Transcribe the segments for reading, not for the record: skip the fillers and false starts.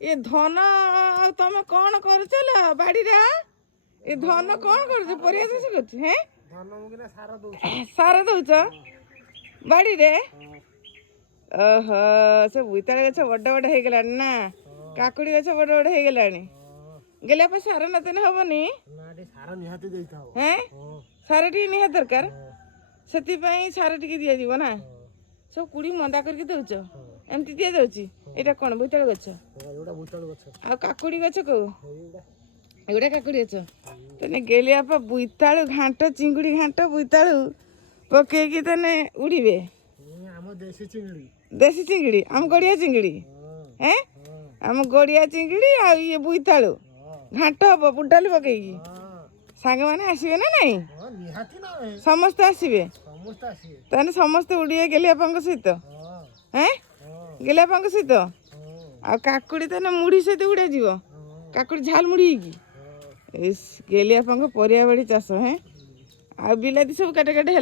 ये धन तुम कौन कर बाड़ी रे ये धन कौन कर परिया चाष कर हैं सार दौच बाड़ी रे ओहो से बोईतालु गछ बड़ बड़ हो गलानी ना काकुड़ी गछ बड़ बड़ हो गलानी गेले पे सार नदेन हेनी हैं सार टी निहाती दरकार से सार टी दि ना सब कुड़ी मंदा करके दौच एमती दि जाऊँगी यहाँ कौन बोईतालु गछ आ काकुड़ी गछ कौ एगुड़ा काकुड़ी गछ तेने गेलिया बोईतालु घाट चिंगुड़ी घाट बोईतालु पकईकी तेने उड़े देसी चिंगड़ी आम गड़िया चिंगड़ी हैं आम गड़िया चिंगड़ी आ ये बोईतालु घाट हम बुडाली पकईकी सांग मैंने आसबे ना नहीं समस्ते आसबे ताने समस्ते उड़िए गेलियापा सहित हैं गेलियापा सहित आ काकुड़ी ताने मुढ़ी सहित उड़ा जीव काकुड़ी झाल मुढ़ी गेलियापा परिया बाड़ी चाष हैं आ बिलाती सब काटे काटे है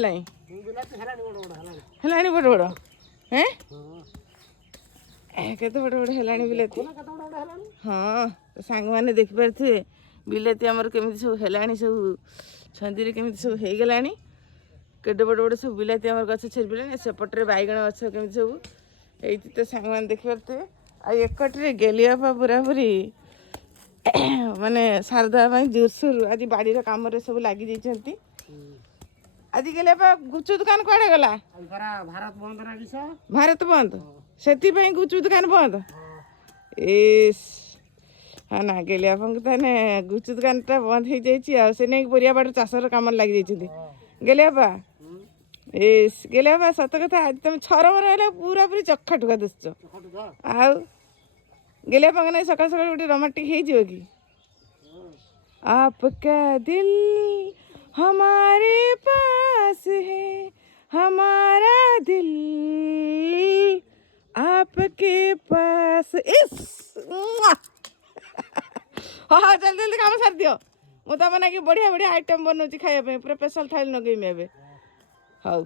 बड़ बड़ हैं केते बड़ बड़ है बिलाती हाँ सांग मैंने देखिपे बिलाती आमर केमी सब है सब छंदी केमी सब हो गला केटे बड़ बड़ सब बिलाती आम गछ छेरिपे सेपटे बैगण गछ केमी सब ये तो सांग मैंने देखिपे एकटे गेलियापा पूरा पूरी माने सार देवा जोरसोर आज बाड़ी कम सब लगी जाती आज गेलियापा गुपचुप दुकान कड़े गला भारत बंद से गुपचुप दुकान बंद इस हाँ ना गेलियापा ताने गुपचुप दुकान बंद हो जाए नहीं परिया बाड़ चाषर कम लगी गेलियापा इस गेलियापा सत कथा आज तुम छर मन पूरा पूरी चखा टुका दुस आउ गेलियापा नहीं सकाल सकाल गोटे रोमांटिक हो कि आपका दिल हमारे पास है हमारा दिल आपके पास इस हाँ जल्दी जल्दी काम सार दियो मुझे बढ़िया बढ़िया आइटम बनाऊँ खाया पूरा स्पेशल थाली नगेमी ए हाउ